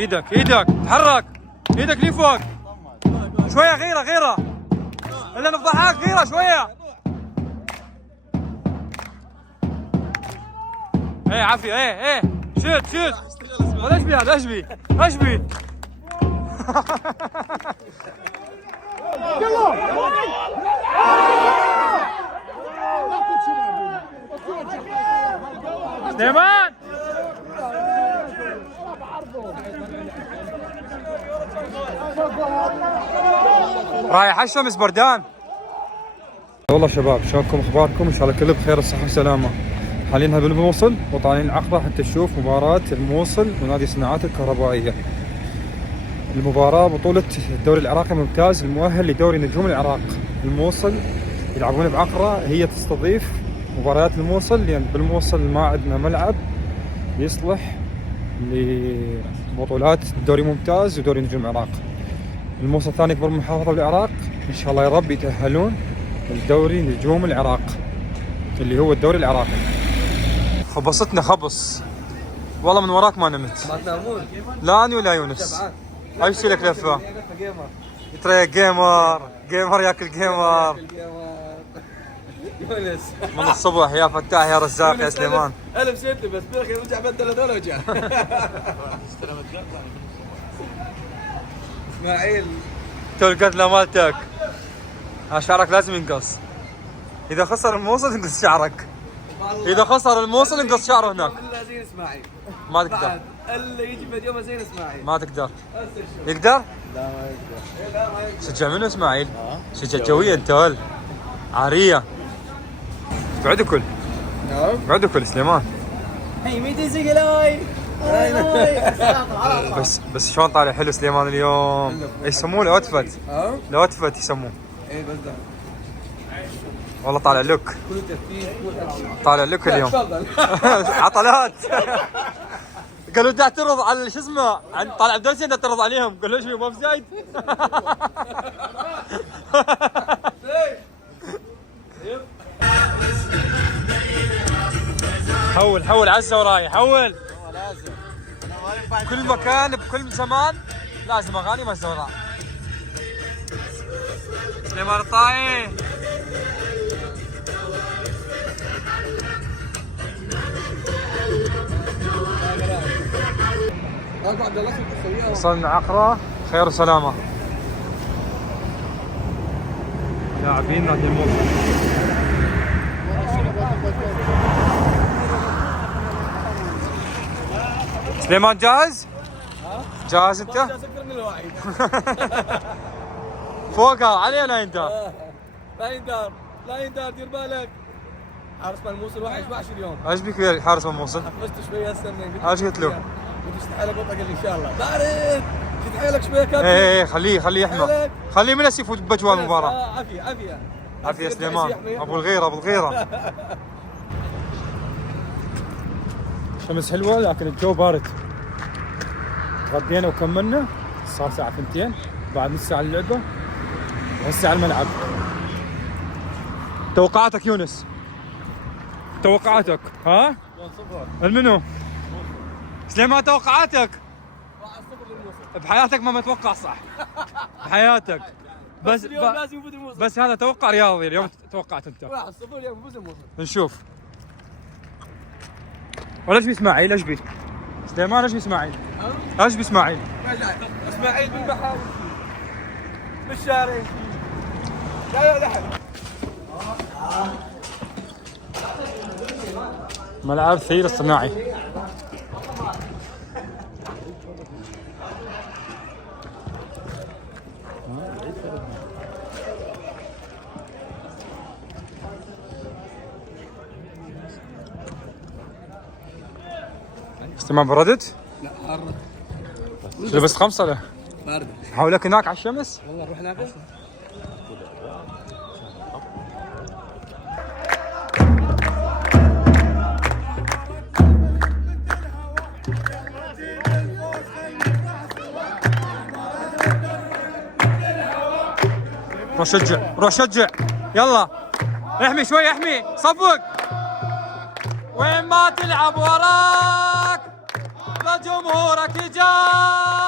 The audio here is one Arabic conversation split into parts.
ايدك ايدك تحرك، ايدك لي فوق شويه، غيره غيره الا نفضحك، غيره شويه. ايه عافيه، ايه شوت شوت. هذا ايش بي، هذا ايش بي ايش بي. سليمان رايح الشمس بردان. والله شباب شلونكم، اخباركم؟ ان شاء الله كله بخير الصحه والسلامه. حاليا بالموصل وطالعين العقبه حتى نشوف مباراه الموصل ونادي الصناعات الكهربائيه. المباراه بطوله الدوري العراقي الممتاز المؤهل لدوري نجوم العراق. الموصل يلعبون بعقره، هي تستضيف مباريات الموصل لان بالموصل ما عندنا ملعب يصلح لبطولات دوري ممتاز ودوري نجوم العراق. الموصل ثاني اكبر محافظه بالعراق، ان شاء الله يا رب يتاهلون الدوري نجوم العراق اللي هو الدوري العراقي. خبصتنا خبص والله، من وراك ما نمت. ما تنامون؟ لا اني ولا يونس. ايش لك لفه؟ ترى جيمر ياكل جيمر. يونس من الصبح يا فتاح يا رزاق يا سليمان. ألف ستة بس بيرخي رجع بدل هذول رجع. اسماعيل تو القتله مالتك شعرك لازم ينقص. اذا خسر الموصل ينقص شعرك، اذا خسر الموصل ينقص شعره هناك. الا زين اسماعيل ما تقدر، الا يجي بعد يوم زين اسماعيل ما تقدر. يقدر؟ لا ما يقدر. لا ما يقدر. شجع منو اسماعيل؟ شجع جوية انت ول عارية. قعد كل قعد كل سليمان. هي ميتي زقلاي. بس شلون طالع حلو سليمان اليوم. يسموه لوتفت، لوتفت يسموه. اي بس ده والله طالع لوك، كله تفكير طالع لوك اليوم. تفضل. عطلات. قالوا تعترض على شو اسمه عن طالع بدرسين تعترض عليهم، قالوا ايش ما بزايد. حول عزة وراي حول. لازم كل مكان بكل زمان لازم اغاني مزة وراي. سليمان الطائي وصلنا عقرة خير وسلامة. لاعبين نادي الموصل. سليمان جاهز؟ جاهز انت؟ اكثر من الواحد. فوقها عليه لا يندار. لا يندار دير بالك. حارس الموصل واحد 12 اليوم. ايش بك ويا حارس الموصل؟ حفزت شويه هسه. ايش قلت له؟ قلت استحالك بطق ان شاء الله. بارد شد حيلك شويه كابتن. ايه خليه يحمى، خليه من يفوت بجوال المباراة. عافية سليمان ابو الغيرة. الشمس حلوة لكن الجو بارد. غدينا وكملنا، صار الساعة 2 بعد نص ساعة اللعبة وهسه على الملعب. توقعاتك يونس؟ توقعاتك ها؟ المنو؟ سليمان توقعاتك؟ بحياتك ما متوقع صح. بحياتك بس اليوم لازم يفوز الموصل. بس هذا توقع رياضي. اليوم توقعت انت. 1-0 اليوم يفوز الموصل. نشوف. ولا ايش باسماعيل؟ ايش بي؟ سليمان ايش باسماعيل؟ ايش باسماعيل؟ اسماعيل بالبحر بالشارع. لا لحد ملعب ثير الصناعي. ما بردت؟ لا حارة. لبست 5 له. باردة. حولك هناك على الشمس؟ والله نروح هناك. روح شجع يلا. احمي شوي احمي صفق. وين ما تلعب وراك لجمهورك جاي.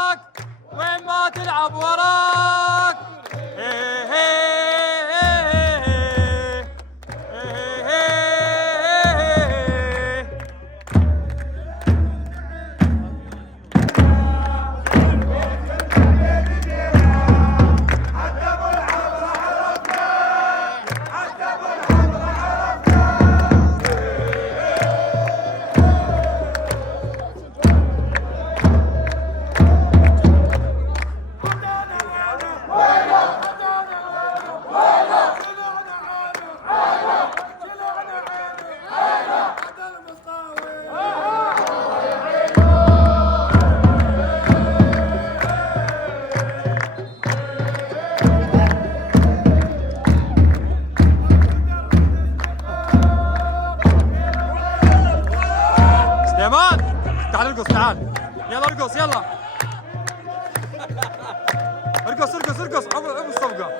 ارقص ارقص ارقص عبر الصفقة،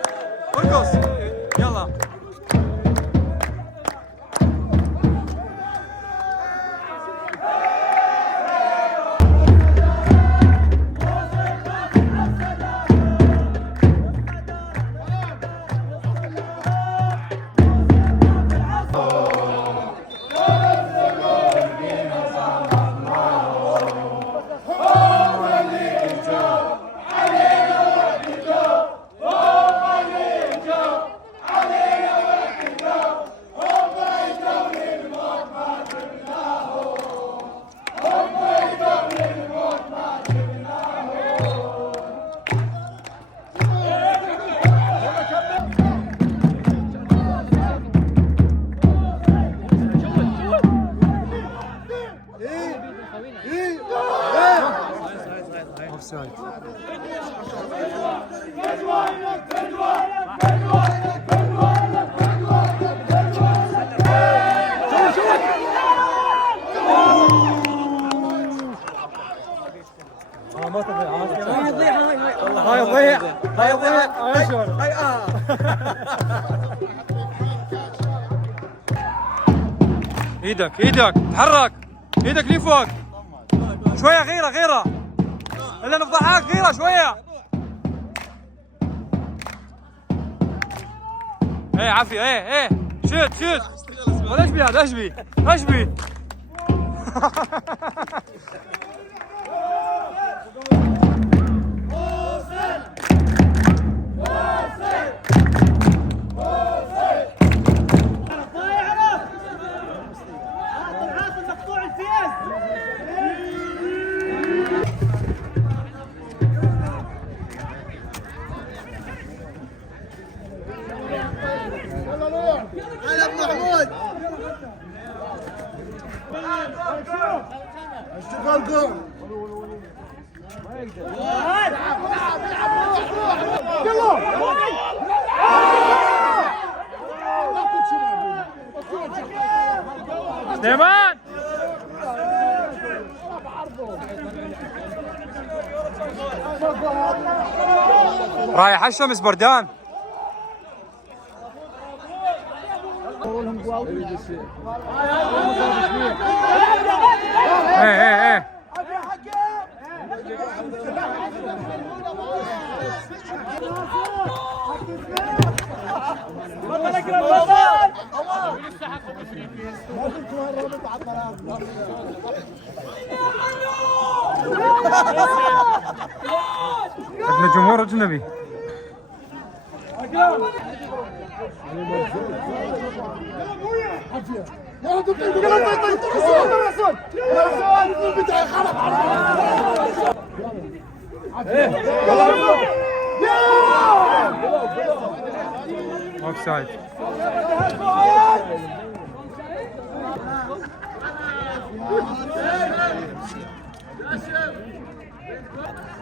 ارقص يلا. اوفسايد. ما تضيع هاي تضيع هاي تضيع هاي شلون هاي ايدك ايدك تحرك ايدك لي فوق شويه غيره غيره الا نفضحك غيره شويه. ايه عافيه ايه شوت شوت. ايش بي هذا ايش بي ايش بي هلا ابو محمود اشتغلكم سليمان رايح الشمس بردان. ايه احنا جمهور اجنبي. اوفسايد.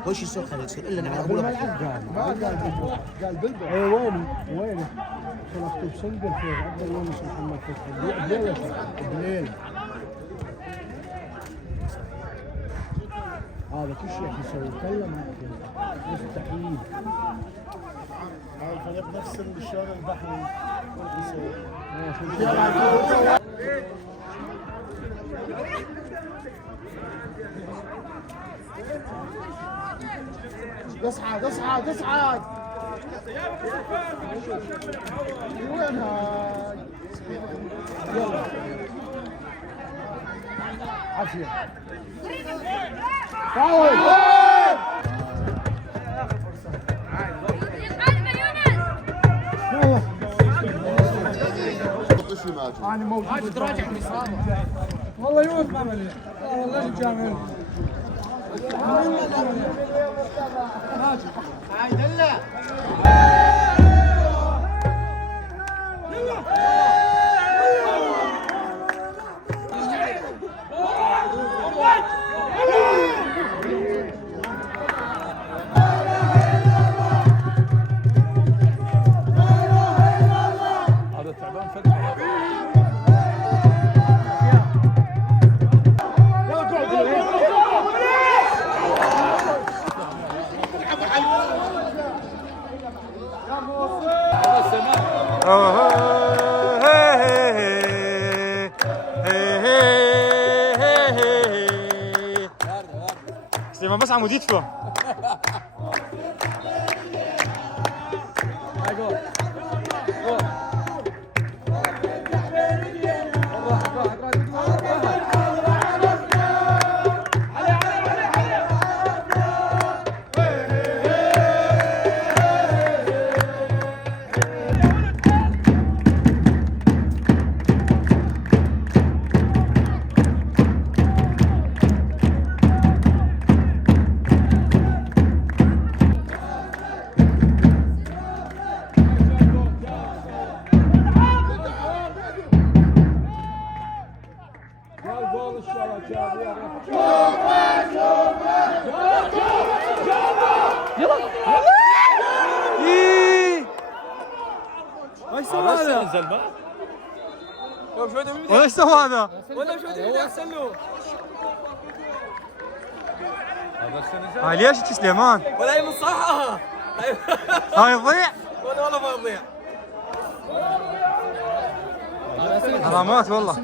وش يصير خليك يصير الا نعرف ولا قال بلبل اي وينه كان مكتوب سنجل في عبد الله مش محمد فتحي بليل هذا كل شيء يسوي كلم مستحيل. هذا الفريق نفس الشغل البحري اصعد اصعد اصعد وين هاي يلا عافيه فاول انا موجود تراجع والله يوسف عمل والله ايش جامل هاي دلة هذا تعبان فتح. محمود يدفع. ايش سوى هذا؟ زلمه ولا سوى هذا؟ ولا شو بدي احسن له؟ هاي ليش انت سليمان؟ ولا هي من صحها. هاي يضيع؟ ولا ما يضيع. علامات والله.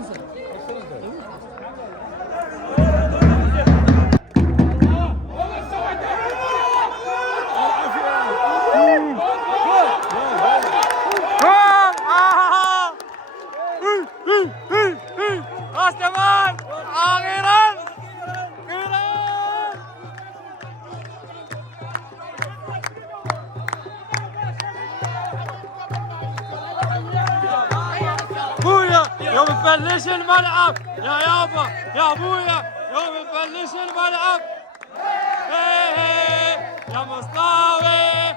راستمان اخيرا. بويا يوم تبلش الملعب يا يابا يا بويا يوم تبلش الملعب. يا مصطاوي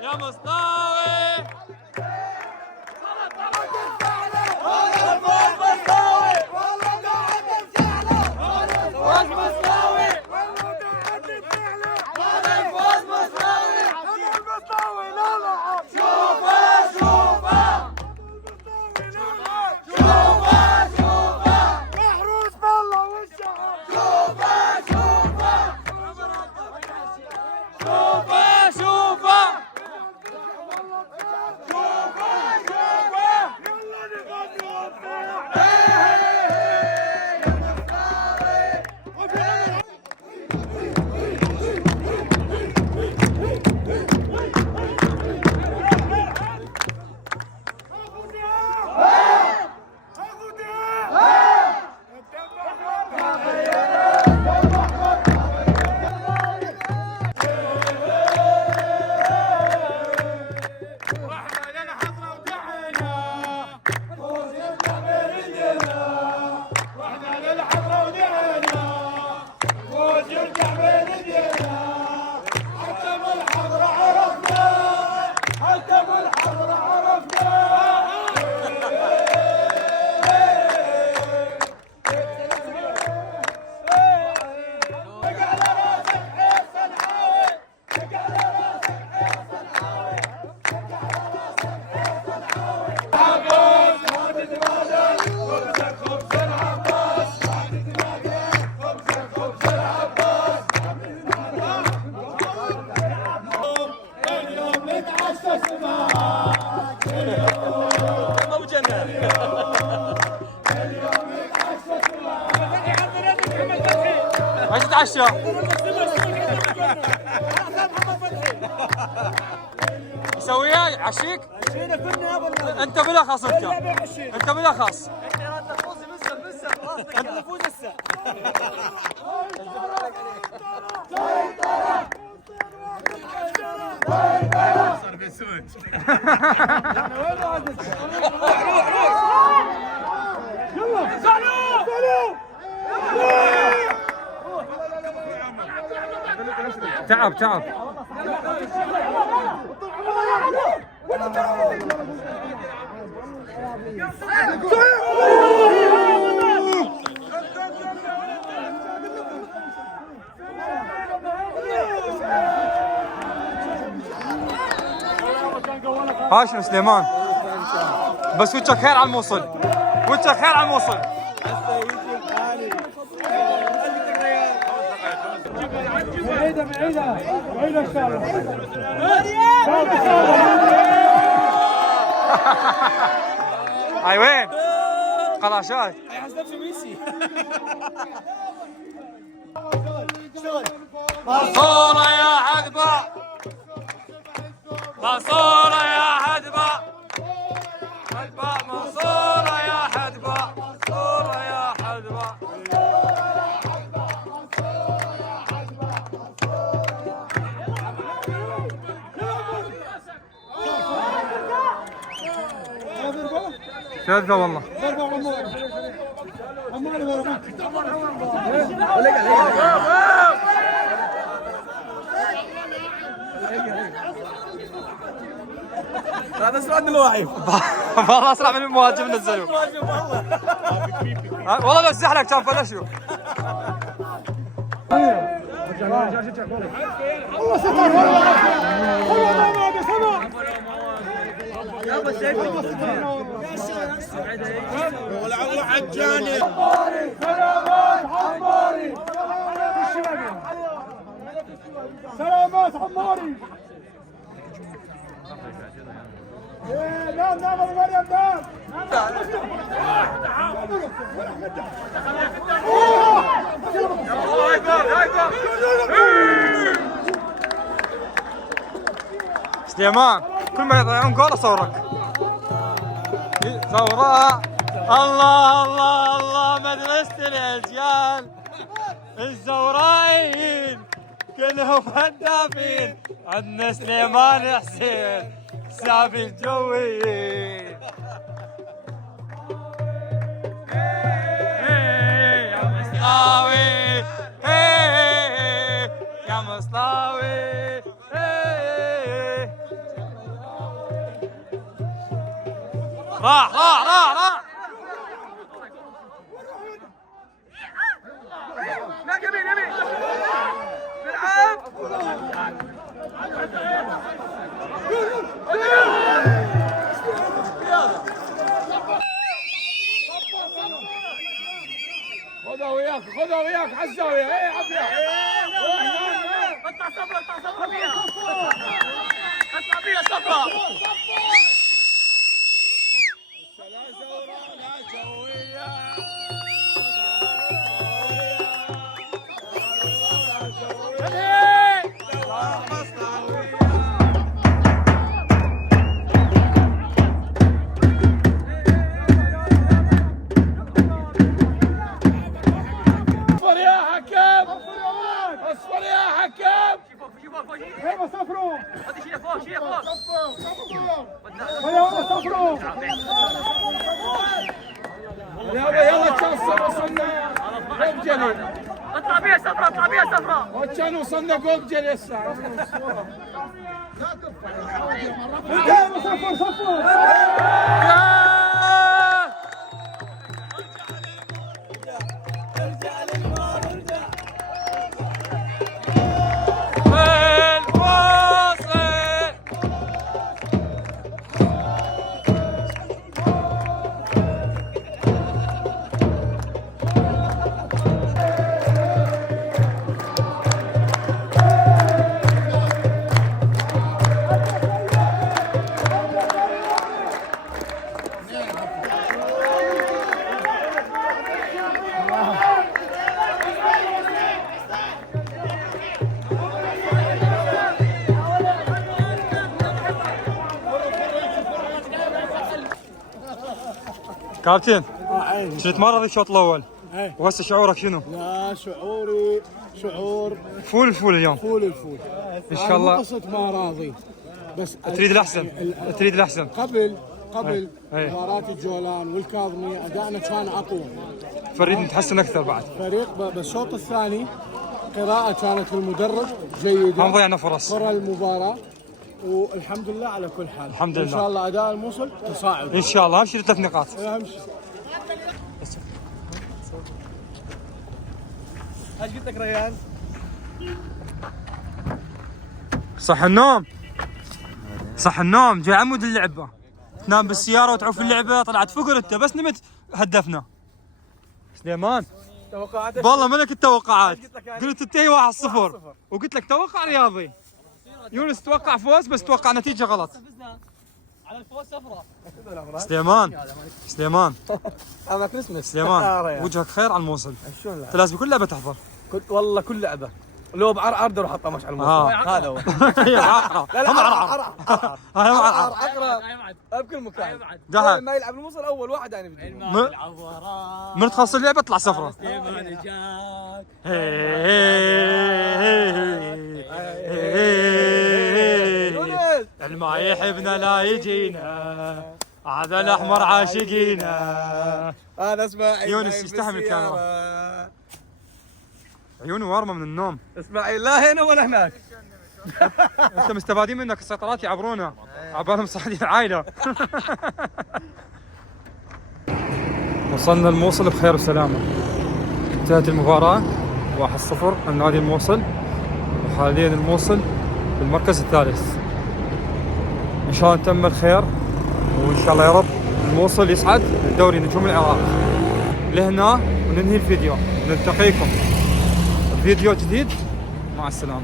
يا مصطاوي. ما تتعشى. يسويها عشيك؟ انت بالاخص انت بالاخص. صار بسود. تعب تعب. هاشم سليمان بس وجهك خير على الموصل. وجهك خير على الموصل. بعيدة بعيدة بعيدة ان شاء الله. هاي وين؟ قلاشات. حسب شو ميسي. منصورة يا حدبة، منصورة يا حدبة، حدبة منصورة يا حدبة، منصورة يا حدبة. كذبة والله. هذا اسرع من الواحد. والله اسرع من المهاجم نزلوه. والله لو الزحلق كان فلشوا. والله ستر والله على الجانب. سلامات عماري. نعم نعم ابو مريم نعم. سليمان كل ما يضيعون جول اصورك. ثورة الله الله الله مدرسة الاجيال الزورايين كلهم هدافين عندنا سليمان حسين سافي الجويين. يا مصلاوي يا مصلاوي. راح لا يمين يمين نلعب. خذها وياك خذها وياك على الزاوية. ايه عبية اطلع صبرا اطلع صبرا فيها اطلع فيها صبرا. يلا تشوف وصلنا جوب جلي. اطلع بيها صفراء اطلع بيها صفراء. وكان وصلنا جوب جلي هسه. كابتن شفت مرة الشوط الأول وهسه شعورك شنو؟ لا شعوري شعور فول الفول اليوم. فول الفول إن شاء الله. قصة ما راضي بس تريد الأحسن تريد الأحسن. قبل أي. مباراة الجولان والكاظمية أدائنا كان أقوى. فريد نتحسن أكثر بعد. فريق بالشوط الثاني قراءة كانت للمدرب جيدة. ما ضيعنا فرص. قرأ المباراة والحمد لله على كل حال. الحمد لله. إن شاء الله أداء الموصل تصاعد. إن شاء الله أهم شيء 3 نقاط. أهم شيء. ايش قلت لك ريان؟ صح النوم صح النوم جاي عمود اللعبة تنام بالسيارة وتعوف اللعبة طلعت فقر أنت بس نمت هدفنا. سليمان توقعات والله ملك التوقعات. قلت لك يعني؟ قلت انتهي 1-0 وقلت لك توقع رياضي. يونس توقع فوز بس توقع نتيجة غلط. على الفوز صفراء. سليمان انا كريسمس سليمان وجهك خير على الموصل. شلون انت لازم كل لعبة تحضر. والله كل لعبه لو بعرض اروح اطمش على الموصل هذا هو. لا لا عقرب بكل مكان. ما يلعب الموصل اول واحد انا بدي. من تخلص اللعبه تطلع سفره. ما يحبنا لا يجينا، هذا الاحمر عاشقينا. هذا اسماعيل يونس يستحمل الكاميرا، عيونه وارمه من النوم. اسماعيل لا هنا ولا هناك. انت مستفادين منك السيطرات يعبرونا عبالهم صاحبين العائله. وصلنا الموصل بخير وسلامه. انتهت المباراه 1-0 النادي الموصل، وحاليا الموصل بالمركز الثالث. ان شاء الله نتم الخير، وان شاء الله يا رب الموصل يصعد لدوري نجوم العراق. لهنا وننهي الفيديو، نلتقيكم بفيديو جديد، مع السلامه.